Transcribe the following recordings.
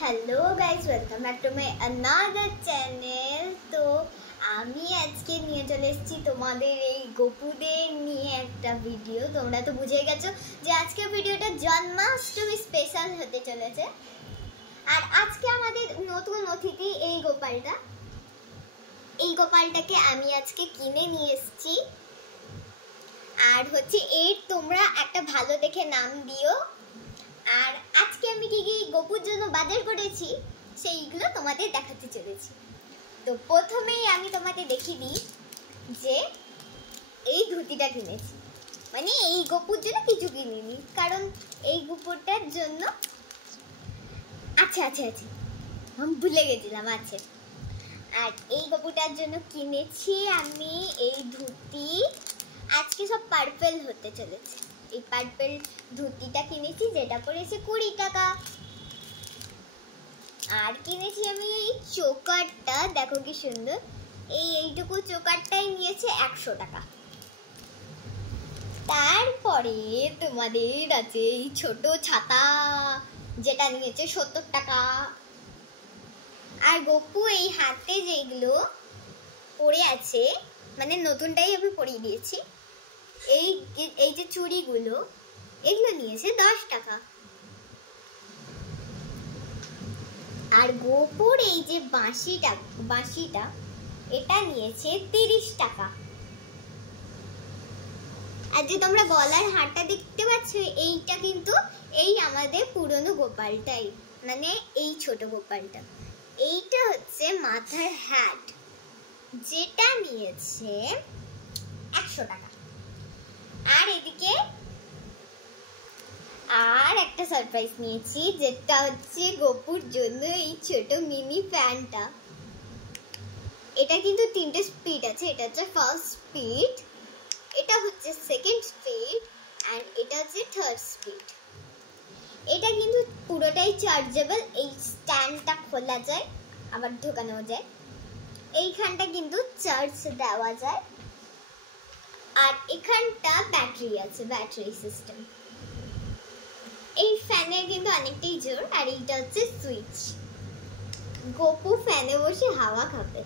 Hello guys, welcome back to my another channel. तो আমি আজকে নিয়ে চলে এসেছি তোমাদের এই গোপুদের নিয়ে একটা ভিডিও। তোমরা তো বুঝে গেছো যে আজকে ভিডিওটা জন্মাষ্টমী স্পেশাল হতে চলেছে। আর আজকে আমাদের নতুন অতিথি এই গোপালটাকে আমি আজকে কিনে নিয়ে এসেছি। আর হচ্ছে এর তোমরা একটা ভালো দেখে নাম দিও। আর আজকে আমি কি কি গোপুর জন্য বাজার করেছি সেইগুলো তোমাদের দেখাতে চলেছি। তো প্রথমেই আমি তোমাদের দেখিয়ে দিই যে এই ধুতিটা কিনেছি, মানে এই গোপুর জন্য কিছু কিনিনি, কারণ এই গোপুরটার জন্য আচ্ছা আমি ভুলে গেছিলাম। আচ্ছা, আর এই গোপুরটার জন্য কিনেছি আমি এই ধুতি। আজকে সব পার্পেল হতে চলেছে। এই পার্পেল ধুতিটা কিনেছি, যেটা পড়েছে 20 টাকা। আর কিনেছি আমি এই চোকারটা, দেখো কি সুন্দর। এইটুকু চোকারটাই নিয়েছে 100 টাকা। তারপরে তোমাদের আছে এই ছোট ছাতা, যেটা নিয়েছে 70 টাকা। আর গোপু এই হাতে যেগুলো পরে আছে, মানে নতুনটাই আমি পরিয়ে দিয়েছি, এই যে চুড়িগুলো, এগুলো নিয়েছে 10 টাকা। আর গোপুর এই যে বাঁশিটা এটা নিয়েছে 30 টাকা। আর যে তোমরা গলার হারটা দেখতে পাচ্ছ, এইটা কিন্তু এই আমাদের পুরনো গোপালটাই, মানে এই ছোট গোপালটা। এইটা হচ্ছে মাথার হ্যাট, যেটা নিয়েছে 100 টাকা। আর এদিকে আর একটা সারপ্রাইজ নিয়েছি, যেটা হচ্ছে গোপুর জন্য এই ছোট মিনি ফ্যানটা। এটা কিন্তু 3টে স্পিড আছে। এটা হচ্ছে ফার্স্ট স্পিড, এটা হচ্ছে সেকেন্ড স্পিড, আর এটা হচ্ছে থার্ড স্পিড। এটা কিন্তু পুরোটাই চার্জেবল। এই স্ট্যান্ডটা খোলা যায়, আবার ঢোকানো যায়। এইখানটা কিন্তু চার্জ দেওয়া যায়। আর এখানটা ব্যাটারি আছে, ব্যাটারি সিস্টেম। এই ফ্যানের কিন্তু অনেকটাই জোর। আর এইটা হচ্ছে সুইচ। গোপু ফ্যানে বসে হাওয়া খাবে,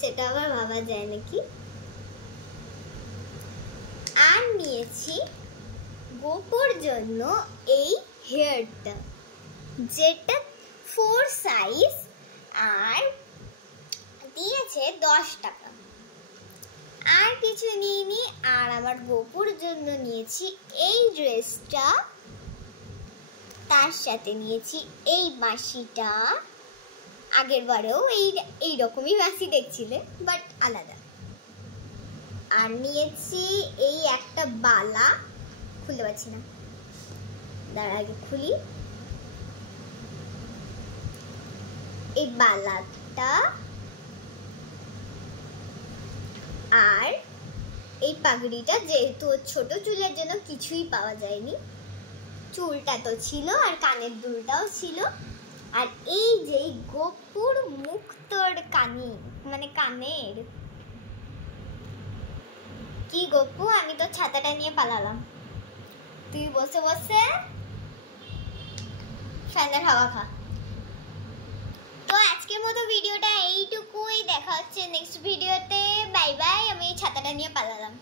সেটা আবার ভাবা যায় নাকি। আর নিয়েছি গোপুর জন্য এই হেয়ারটা, যেটা 4 সাইজ, আর দিয়েছে 10 টাকা। আর কিছু নিইনি। আর আমার গোপুর জন্য নিয়েছি এই ড্রেসটা, তার সাথে নিয়েছি এই বাঁশিটা। আগের বারেও এই রকমই বাঁশি দেখছিলে, বাট আলাদা। আর নিয়েছি এই একটা বালা, খুলতে পারছি না, দাঁড়া আগে খুলি। এই বালাটা, আর এই পাগড়িটা, যেহেতু ছোট চুলের জন্য কিছুই পাওয়া যায়নি। চুলটা তো ছিল, আর কানের দুলটাও ছিল। আর এই যে গোপুর মুক্তোর কানি, মানে কানের। কি গোপু, আমি তো ছাতাটা নিয়ে পালালাম, তুই বসে বসে ফ্যানের হাওয়া খা। তো আজকের মতো ভিডিওটা এইটুকুই। দেখা হচ্ছে নেক্সট ভিডিওতে। Bye bye. আমি এই ছাতাটা নিয়ে পালালাম।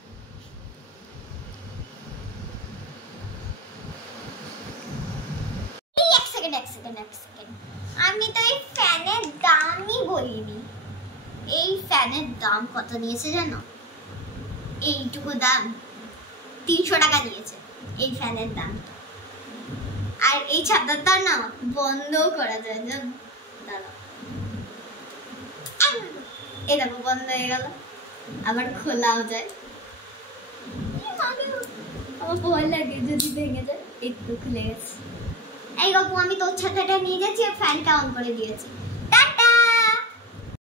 এক সেকেন্ড, আমি তো এই ফ্যানের দামই বলিনি। এই ফ্যানের দাম কত নিয়েছে জানো? এইটুকু দাম 300 টাকা নিয়েছে এই ফ্যানের দাম। আর এই ছাতাটা না বন্ধও করা যায়, জানো? দাঁড়াও, এই দেখো বন্ধ হয়ে গেল, আবার খোলাও যায়। আমার ভয় লাগে যদি ভেঙে যায়। একটু খুলে গেছে। এই গপু, আমি তোর ছাতাটা নিয়ে যাচ্ছি, আর ফ্যানটা অন করে দিয়েছি।